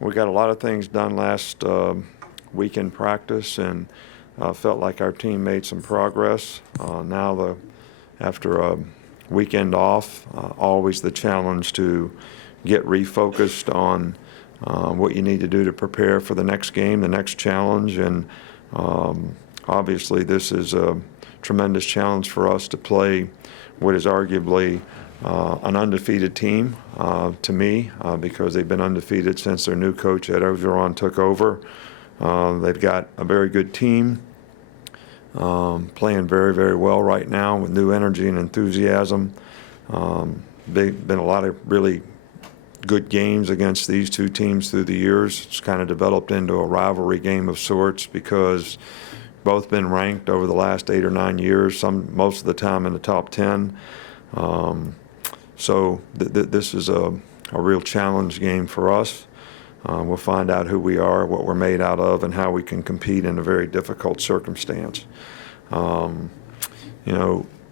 We got a lot of things done last week in practice, and felt like our team made some progress. Now, after a weekend off, always the challenge to get refocused on what you need to do to prepare for the next game, the next challenge, and obviously this is a tremendous challenge for us to play what is arguably an undefeated team to me because they've been undefeated since their new coach Ed Orgeron took over. They've got a very good team, playing very, very well right now with new energy and enthusiasm. They've been a lot of really good games against these two teams through the years. It's kind of developed into a rivalry game of sorts because both been ranked over the last 8 or 9 years, most of the time in the top 10. So this is a real challenge game for us. We'll find out who we are, what we're made out of, and how we can compete in a very difficult circumstance.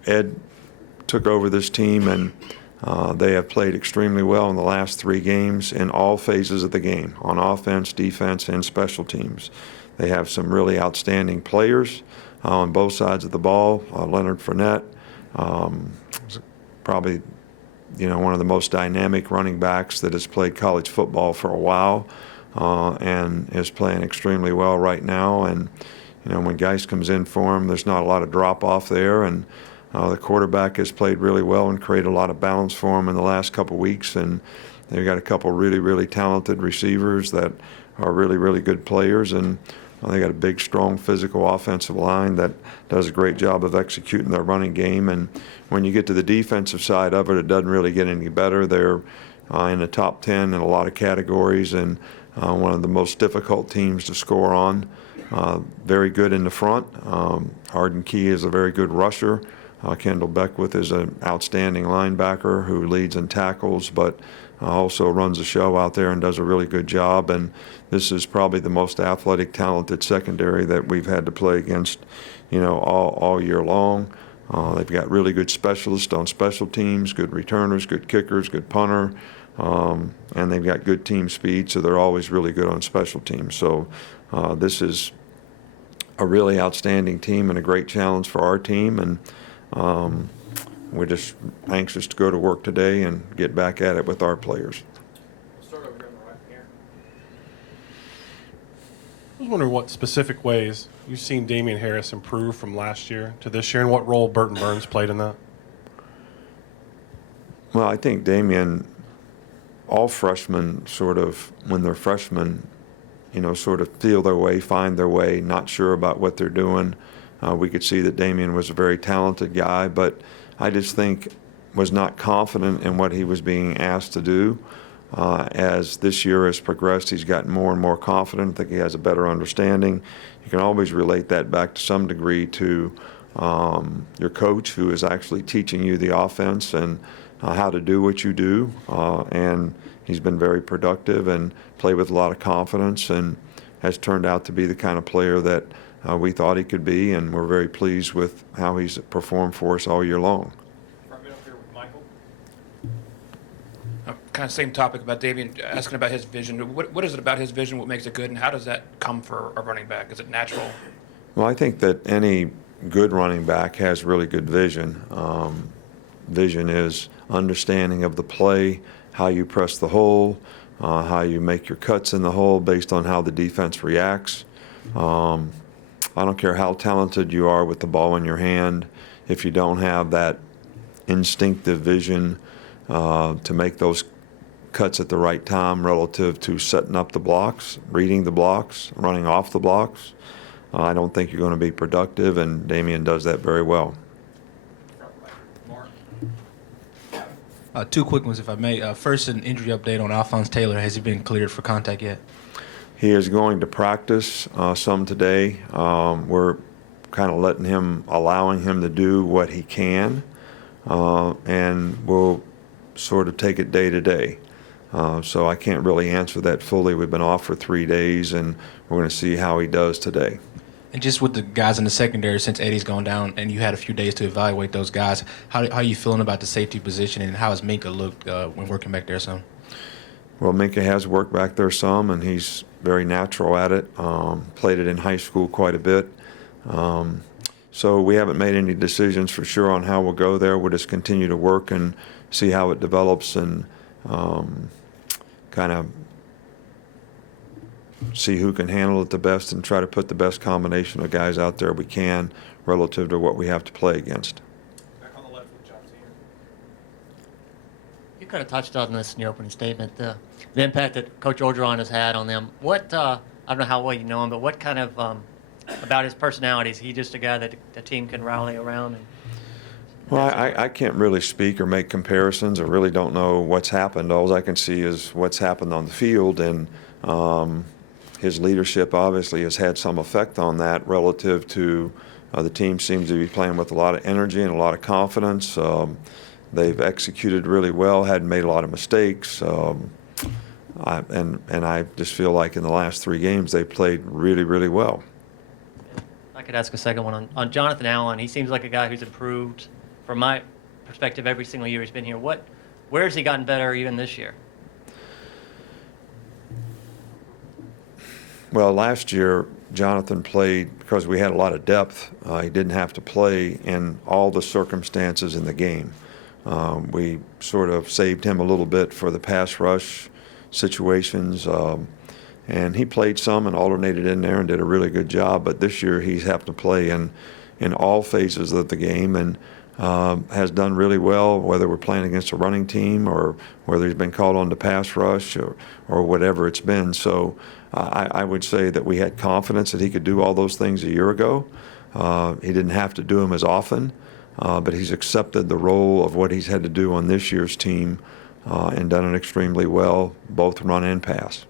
Ed took over this team, and they have played extremely well in the last 3 games in all phases of the game, on offense, defense, and special teams. They have some really outstanding players on both sides of the ball. Leonard Fournette, probably one of the most dynamic running backs that has played college football for a while, and is playing extremely well right now. And when Geis comes in for him, there's not a lot of drop off there, and the quarterback has played really well and created a lot of balance for him in the last couple weeks. And they've got a couple really, really talented receivers that are really, really good players, and they got a big, strong, physical offensive line that does a great job of executing their running game. And when you get to the defensive side of it, it doesn't really get any better. They're in the top 10 in a lot of categories, and one of the most difficult teams to score on. Very good in the front. Arden Key is a very good rusher. Kendall Beckwith is an outstanding linebacker who leads in tackles, but also runs the show out there and does a really good job. And this is probably the most athletic, talented secondary that we've had to play against, all year long. They've got really good specialists on special teams, good returners, good kickers, good punter, and they've got good team speed, so they're always really good on special teams. So this is a really outstanding team and a great challenge for our team, and we're just anxious to go to work today and get back at it with our players. We'll start over here on the right here. I was wondering what specific ways you've seen Damian Harris improve from last year to this year, and what role Burton Burns played in that. Well, I think Damian, all freshmen sort of, when they're freshmen, sort of feel their way, find their way, not sure about what they're doing. We could see that Damian was a very talented guy, but I just think was not confident in what he was being asked to do. As this year has progressed, he's gotten more and more confident. I think he has a better understanding. You can always relate that back to some degree to your coach, who is actually teaching you the offense and how to do what you do. And he's been very productive and played with a lot of confidence, and has turned out to be the kind of player that we thought he could be, and we're very pleased with how he's performed for us all year long. Right middle here with Michael. Kind of same topic about Damian, asking about his vision. What is it about his vision, what makes it good, and how does that come for a running back? Is it natural? Well, I think that any good running back has really good vision. Vision is understanding of the play, how you press the hole, how you make your cuts in the hole based on how the defense reacts. I don't care how talented you are with the ball in your hand, if you don't have that instinctive vision to make those cuts at the right time relative to setting up the blocks, reading the blocks, running off the blocks, I don't think you're going to be productive, and Damian does that very well. Two quick ones, if I may. First, an injury update on Alphonse Taylor. Has he been cleared for contact yet? He is going to practice some today. We're kind of allowing him to do what he can, and we'll sort of take it day to day. So I can't really answer that fully. We've been off for 3 days, and we're going to see how he does today. And just with the guys in the secondary, since Eddie's gone down and you had a few days to evaluate those guys, how are you feeling about the safety position, and how has Minka looked when working back there some? Well, Minka has worked back there some, and he's very natural at it. Played it in high school quite a bit. So we haven't made any decisions for sure on how we'll go there. We'll just continue to work and see how it develops and kind of see who can handle it the best and try to put the best combination of guys out there we can relative to what we have to play against. Back on the left with John Cena. You kind of touched on this in your opening statement, the impact that Coach Orgeron has had on them. What, I don't know how well you know him, but what kind of, about his personality, is he just a guy that the team can rally around? Well, I can't really speak or make comparisons. I really don't know what's happened. All I can see is what's happened on the field, and his leadership obviously has had some effect on that relative to the team seems to be playing with a lot of energy and a lot of confidence. They've executed really well, hadn't made a lot of mistakes. And I just feel like in the last 3 games they played really, really well. I could ask a second one on Jonathan Allen. He seems like a guy who's improved, from my perspective, every single year he's been here. Where has he gotten better even this year? Well, last year Jonathan played because we had a lot of depth. He didn't have to play in all the circumstances in the game. We sort of saved him a little bit for the pass rush situations. And he played some and alternated in there and did a really good job. But this year he's having to play in all phases of the game and has done really well, whether we're playing against a running team or whether he's been called on to pass rush or whatever it's been. So I would say that we had confidence that he could do all those things a year ago. He didn't have to do them as often, but he's accepted the role of what he's had to do on this year's team and done it extremely well, both run and pass.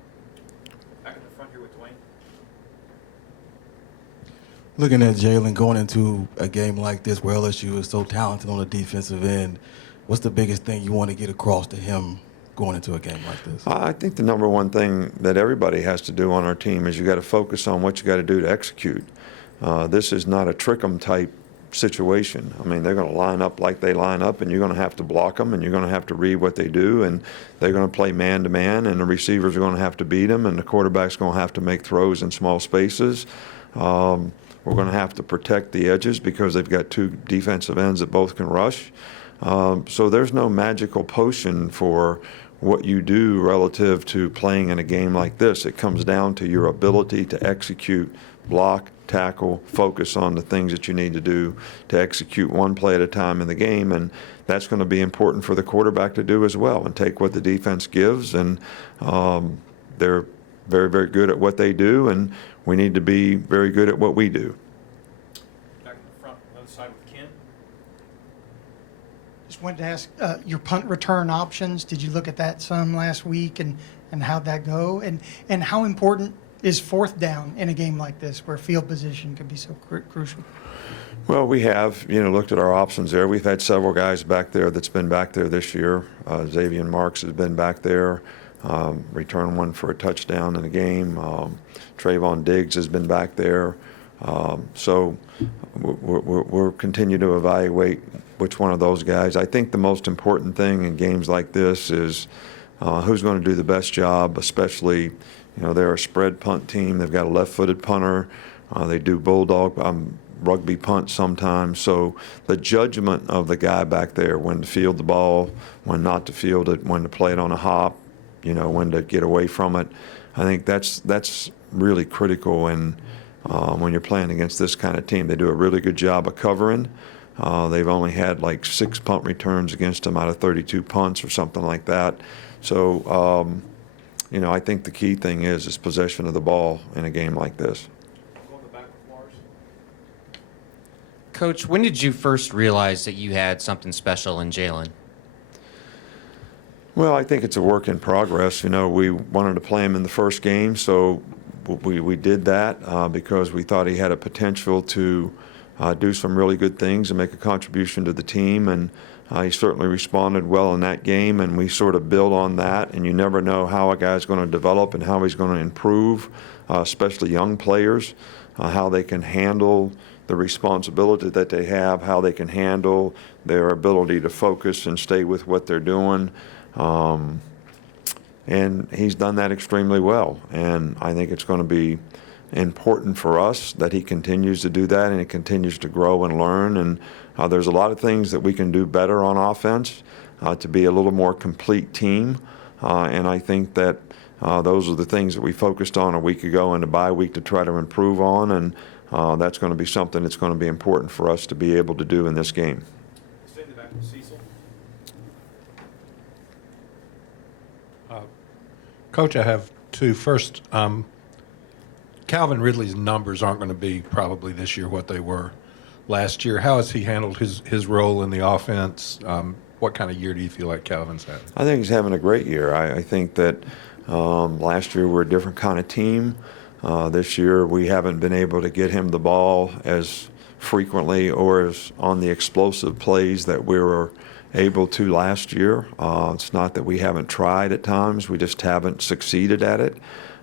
Looking at Jalen going into a game like this where LSU is so talented on the defensive end, what's the biggest thing you want to get across to him going into a game like this? I think the number one thing that everybody has to do on our team is you got to focus on what you got to do to execute. This is not a trick 'em type situation. I mean, they're going to line up like they line up, and you're going to have to block them, and you're going to have to read what they do, and they're going to play man-to-man, and the receivers are going to have to beat them, and the quarterback's going to have to make throws in small spaces. We're going to have to protect the edges because they've got 2 defensive ends that both can rush. So there's no magical potion for what you do relative to playing in a game like this. It comes down to your ability to execute, block, tackle, focus on the things that you need to do to execute one play at a time in the game, and that's going to be important for the quarterback to do as well and take what the defense gives, and they're very, very good at what they do, and we need to be very good at what we do. Back in the front, on the other side with Ken. Just wanted to ask, your punt return options, did you look at that some last week, and how'd that go? And how important is 4th down in a game like this where field position could be so crucial? Well, we have, looked at our options there. We've had several guys back there that's been back there this year. Xavier Marks has been back there, returned one for a touchdown in a game. Trayvon Diggs has been back there. So we'll continue to evaluate which one of those guys. I think the most important thing in games like this is who's going to do the best job, especially, they're a spread punt team. They've got a left-footed punter. They do bulldog rugby punt sometimes. So the judgment of the guy back there, when to field the ball, when not to field it, when to play it on a hop, when to get away from it, I think that's really critical. And when you're playing against this kind of team, they do a really good job of covering. They've only had like 6 punt returns against them out of 32 punts or something like that. So, I think the key thing is possession of the ball in a game like this. Coach, when did you first realize that you had something special in Jalen? Well, I think it's a work in progress. We wanted to play him in the first game, so we did that because we thought he had a potential to do some really good things and make a contribution to the team, and he certainly responded well in that game, and we sort of build on that, and you never know how a guy's going to develop and how he's going to improve, especially young players, how they can handle the responsibility that they have, how they can handle their ability to focus and stay with what they're doing. and he's done that extremely well. And I think it's going to be important for us that he continues to do that and he continues to grow and learn. And there's a lot of things that we can do better on offense to be a little more complete team. And I think that those are the things that we focused on a week ago in the bye week to try to improve on. And that's going to be something that's going to be important for us to be able to do in this game. Stay in the back with Cecil. Coach, I have two. First, Calvin Ridley's numbers aren't going to be probably this year what they were last year. How has he handled his role in the offense? What kind of year do you feel like Calvin's had? I think he's having a great year. I think that last year we're a different kind of team. This year we haven't been able to get him the ball as frequently or as on the explosive plays that we were able to last year. It's not that we haven't tried at times, we just haven't succeeded at it.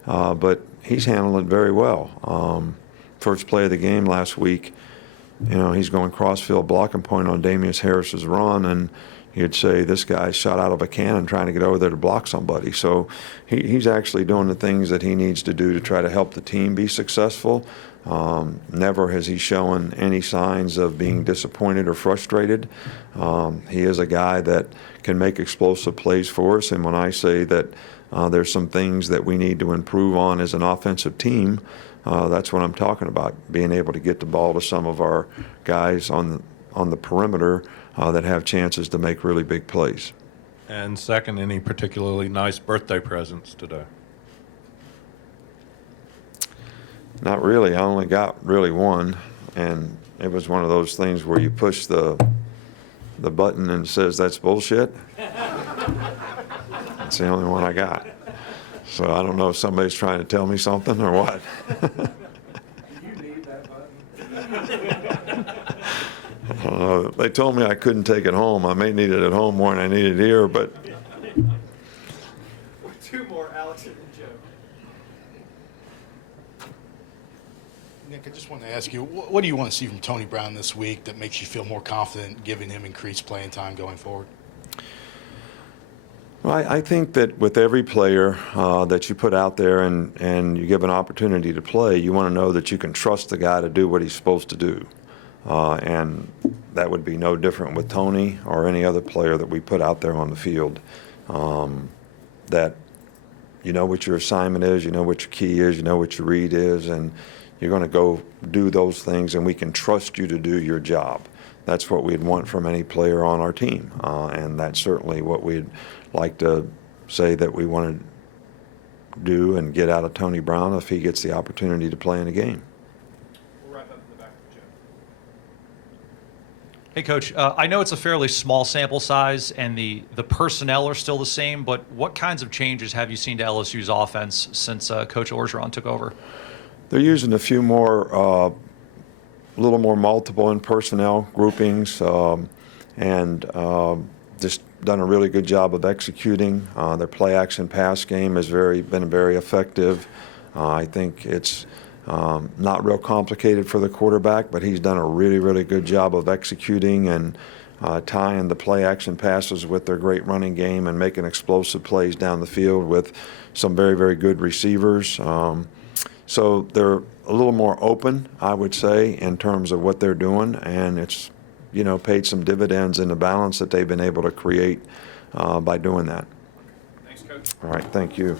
But he's handling it very well. First play of the game last week, he's going crossfield blocking point on Damian Harris's run, and you'd say this guy shot out of a cannon trying to get over there to block somebody. So he's actually doing the things that he needs to do to try to help the team be successful. Never has he shown any signs of being disappointed or frustrated. He is a guy that can make explosive plays for us, and when I say that there's some things that we need to improve on as an offensive team, that's what I'm talking about, being able to get the ball to some of our guys on the perimeter that have chances to make really big plays. And second, any particularly nice birthday presents today? Not really. I only got really one, and it was one of those things where you push the button and it says that's bullshit. That's the only one I got. So I don't know if somebody's trying to tell me something or what. You need that button. They told me I couldn't take it home. I may need it at home more than I need it here, but Two more, Alex and Joe. Nick, I just want to ask you, what do you want to see from Tony Brown this week that makes you feel more confident giving him increased playing time going forward? well, I think that with every player that you put out there and you give an opportunity to play, you want to know that you can trust the guy to do what he's supposed to do. And that would be no different with Tony or any other player that we put out there on the field. That you know what your assignment is, you know what your key is, you know what your read is, and you're going to go do those things, and we can trust you to do your job. That's what we'd want from any player on our team, and that's certainly what we'd like to say that we want to do and get out of Tony Brown if he gets the opportunity to play in a game. We'll wrap up in the back with Joe. Hey, Coach, I know it's a fairly small sample size and the personnel are still the same, but what kinds of changes have you seen to LSU's offense since Coach Orgeron took over? They're using a few more, a little more multiple in personnel groupings, and just done a really good job of executing. Their play action pass game has been very effective. I think it's not real complicated for the quarterback, but he's done a really, really good job of executing and tying the play action passes with their great running game and making explosive plays down the field with some very, very good receivers. So they're a little more open, I would say, in terms of what they're doing, and it's paid some dividends in the balance that they've been able to create by doing that. Thanks, Coach. All right, thank you.